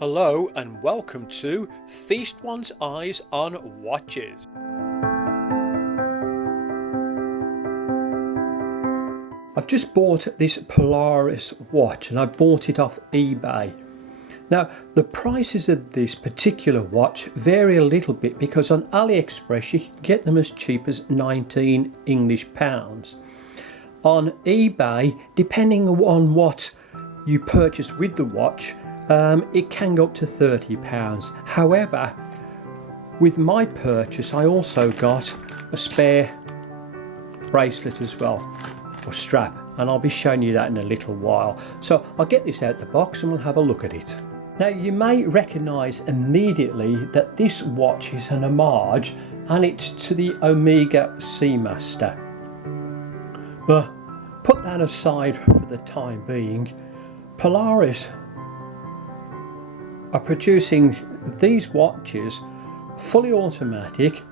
Hello and welcome to Feast One's Eyes on Watches. I've just bought this Paulareis watch and I bought it off eBay. Now the prices of this particular watch vary a little bit because on AliExpress you can get them as cheap as 19 English pounds. On eBay, depending on what you purchase with the watch, it can go up to £30. However, with my purchase I also got a spare bracelet as well, or strap, and I'll be showing you that in a little while. So I'll get this out the box and we'll have a look at it. Now you may recognise immediately that this watch is an homage, and it's to the Omega Seamaster. But put that aside for the time being. Paulareis are producing these watches fully automatic,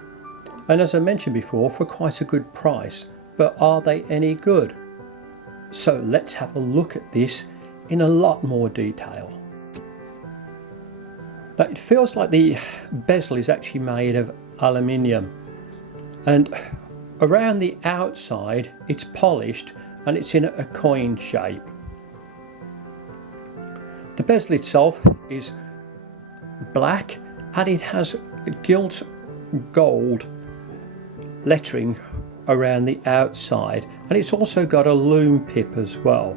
and as I mentioned before, for quite a good price. But are they any good? So let's have a look at this in a lot more detail. Now it feels like the bezel is actually made of aluminium, and around the outside it's polished and it's in a coin shape. The bezel itself is black and it has gilt gold lettering around the outside, and it's also got a lume pip as well.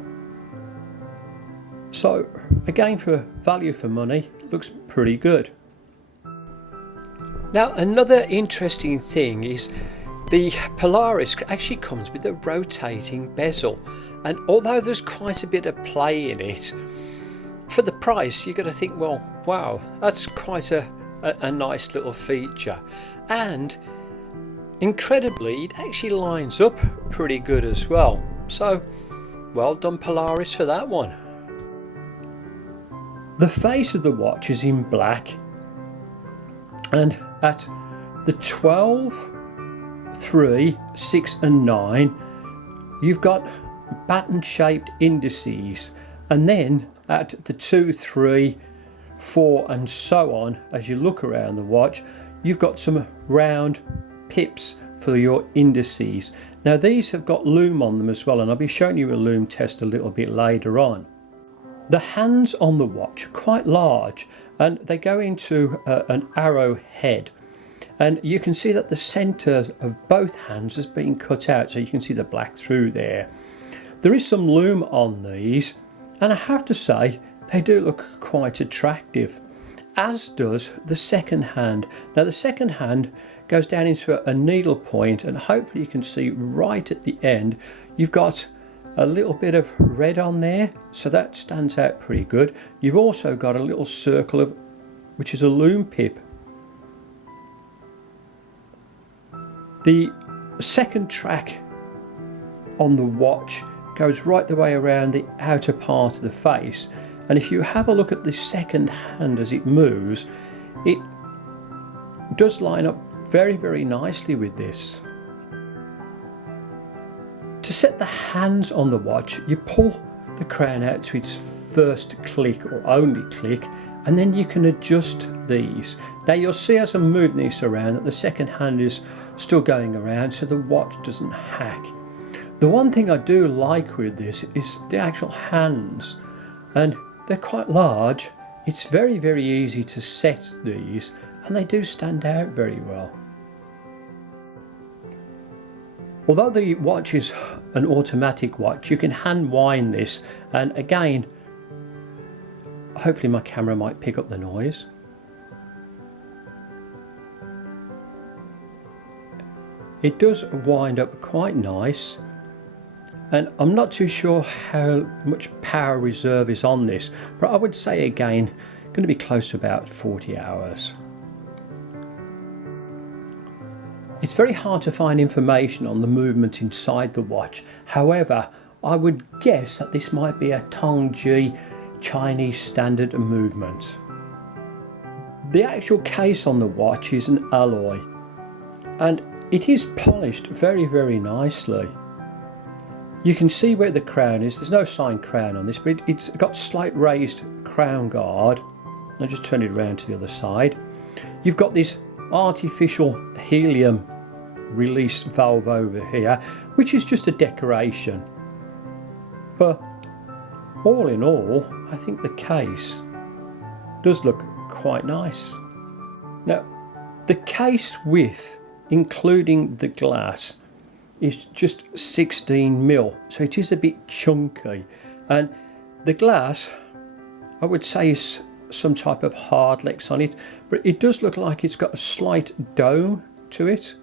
So again, for value for money, looks pretty good. Now another interesting thing is the Paulareis actually comes with a rotating bezel, and although there's quite a bit of play in it, for the price you've got to think, well, wow, that's quite a nice little feature. And incredibly, it actually lines up pretty good as well. So well done Paulareis for that one. The face of the watch is in black, and at the 12, 3, 6 and 9 you've got baton shaped indices, and then at the 2, 3, 4 and so on, as you look around the watch, you've got some round pips for your indices. Now these have got lume on them as well, and I'll be showing you a lume test a little bit later on. The hands on the watch are quite large, and they go into an arrow head, and you can see that the centre of both hands has been cut out, so you can see the black through there. There is some lume on these, and I have to say they do look quite attractive, as does the second hand. Now the second hand goes down into a needle point, and hopefully you can see right at the end you've got a little bit of red on there, so that stands out pretty good. You've also got a little circle of, which is a lume pip. The second track on the watch goes right the way around the outer part of the face, and if you have a look at the second hand as it moves, it does line up very, very nicely with this. To set the hands on the watch, you pull the crown out to its first click or only click, and then you can adjust these. Now you'll see as I'm moving this around that the second hand is still going around, so the watch doesn't hack. The one thing I do like with this is the actual hands, and they're quite large. It's very, very easy to set these, and they do stand out very well. Although the watch is an automatic watch, you can hand wind this, and again, hopefully my camera might pick up the noise. It does wind up quite nice, and I'm not too sure how much power reserve is on this, but I would say again, going to be close to about 40 hours. It's very hard to find information on the movement inside the watch. However, I would guess that this might be a Tongji Chinese standard movement. The actual case on the watch is an alloy, and it is polished very, very nicely. You can see where the crown is. There's no signed crown on this, but it's got slight raised crown guard, I'll just turn it around to the other side. You've got this artificial helium release valve over here, which is just a decoration. But all in all, I think the case does look quite nice. Now, the case width, including the glass, is just 16mm, so it is a bit chunky. And the glass, I would say, is some type of hardlex on it, but it does look like it's got a slight dome to it.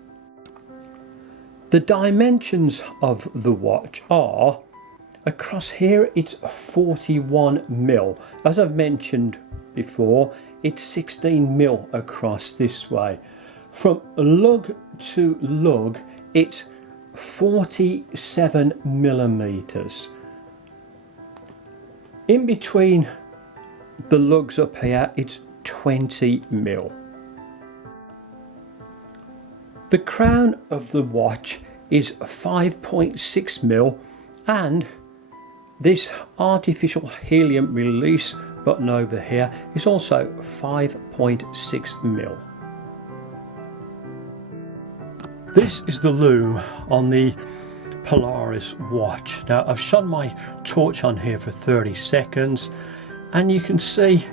The dimensions of the watch are, across here it's 41mm. As I've mentioned before, it's 16mm across this way. From lug to lug, it's 47mm. In between the lugs up here, it's 20mm. The crown of the watch is 5.6mm, and this artificial helium release button over here is also 5.6mm. This is the loom on the Paulareis watch. Now, I've shone my torch on here for 30 seconds and you can see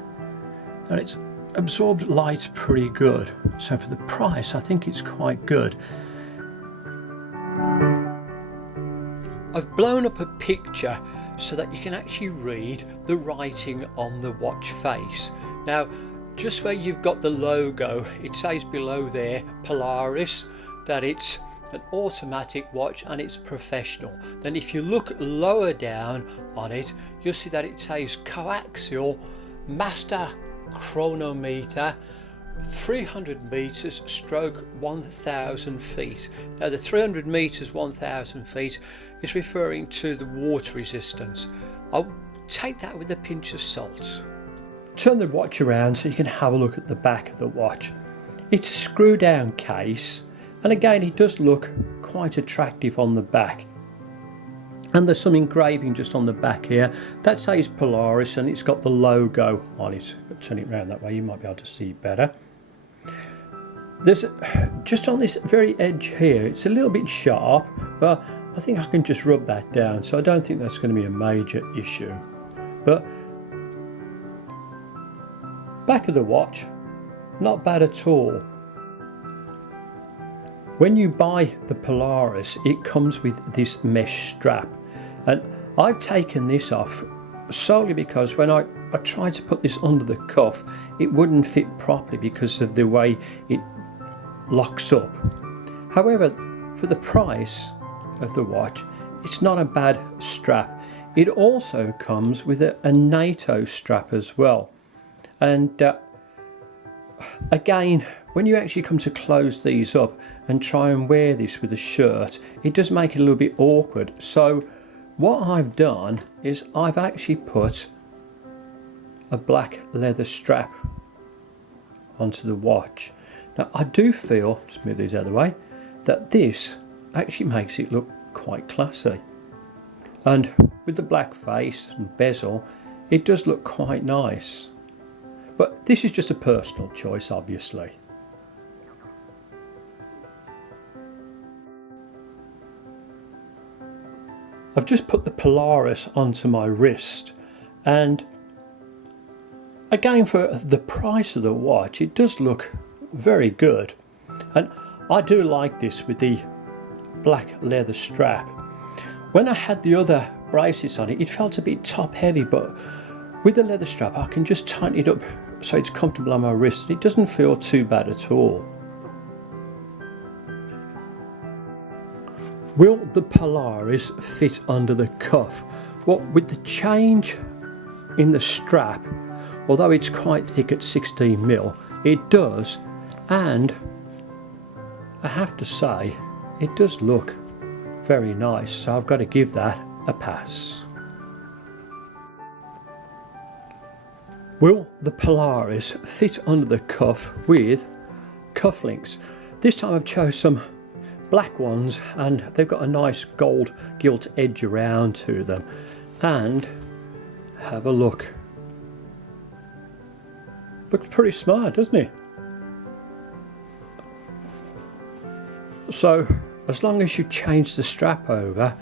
that it's absorbed light pretty good. So for the price, I think it's quite good. I've blown up a picture so that you can actually read the writing on the watch face. Now, just where you've got the logo, it says below there, Paulareis, that it's an automatic watch and it's professional. Then if you look lower down on it, you'll see that it says coaxial master chronometer, 300 meters stroke 1,000 feet. Now the 300 meters 1,000 feet is referring to the water resistance. I'll take that with a pinch of salt. Turn the watch around so you can have a look at the back of the watch. It's a screw down case, and again it does look quite attractive on the back. And there's some engraving just on the back here that says Paulareis and it's got the logo on it. Turn it around that way, you might be able to see better. There's just on this very edge here, it's a little bit sharp, but I think I can just rub that down, so I don't think that's going to be a major issue. But back of the watch, not bad at all. When you buy the Paulareis, it comes with this mesh strap, and I've taken this off solely because when I tried to put this under the cuff, it wouldn't fit properly because of the way it locks up. However, for the price of the watch, it's not a bad strap. It also comes with a NATO strap as well, and again, when you actually come to close these up and try and wear this with a shirt, it does make it a little bit awkward. So what I've done is I've actually put a black leather strap onto the watch. Now I do feel, just move these out of the way, that this actually makes it look quite classy. And with the black face and bezel, it does look quite nice. But this is just a personal choice, obviously. I've just put the Paulareis onto my wrist, and again, for the price of the watch, it does look very good. And I do like this with the black leather strap. When I had the other bracelets on it, it felt a bit top heavy, but with the leather strap I can just tighten it up so it's comfortable on my wrist, and it doesn't feel too bad at all. Will the Paulareis fit under the cuff? Well, with the change in the strap, although it's quite thick at 16mm, it does, and I have to say, it does look very nice, so I've got to give that a pass. Will the Paulareis fit under the cuff with cufflinks? This time I've chose some black ones, and they've got a nice gold gilt edge around to them. And have a look. Looks pretty smart, doesn't it? So as long as you change the strap over,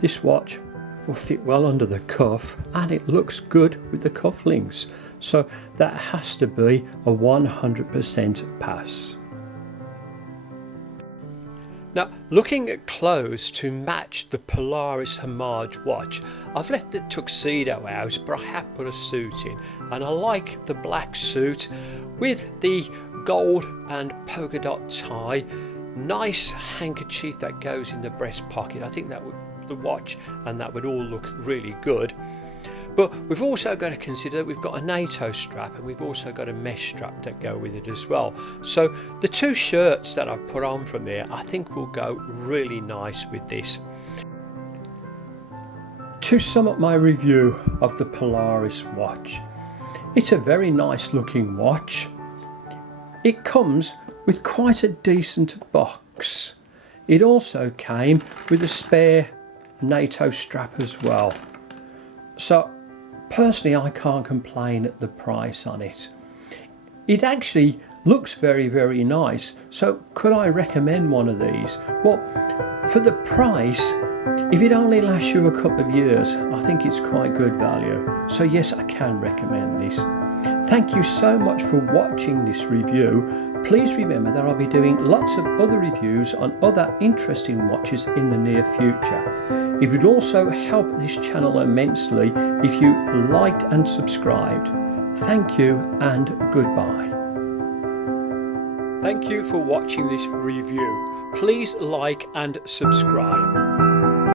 this watch will fit well under the cuff, and it looks good with the cufflinks. So that has to be a 100% pass. Now, looking at clothes to match the Paulareis homage watch, I've left the tuxedo out, but I have put a suit in, and I like the black suit with the gold and polka dot tie, nice handkerchief that goes in the breast pocket. I think that would the watch, and that would all look really good. But we've also got to consider that we've got a Nato strap, and we've also got a mesh strap that go with it as well. So the two shirts that I've put on from there, I think will go really nice with this. To sum up my review of the Paulareis watch, it's a very nice looking watch. It comes with quite a decent box. It also came with a spare Nato strap as well. So personally, I can't complain at the price on it. It actually looks very, very nice. So could I recommend one of these? Well, for the price, if it only lasts you a couple of years, I think it's quite good value. So yes, I can recommend this. Thank you so much for watching this review. Please remember that I'll be doing lots of other reviews on other interesting watches in the near future. It would also help this channel immensely if you liked and subscribed. Thank you and goodbye. Thank you for watching this review. Please like and subscribe.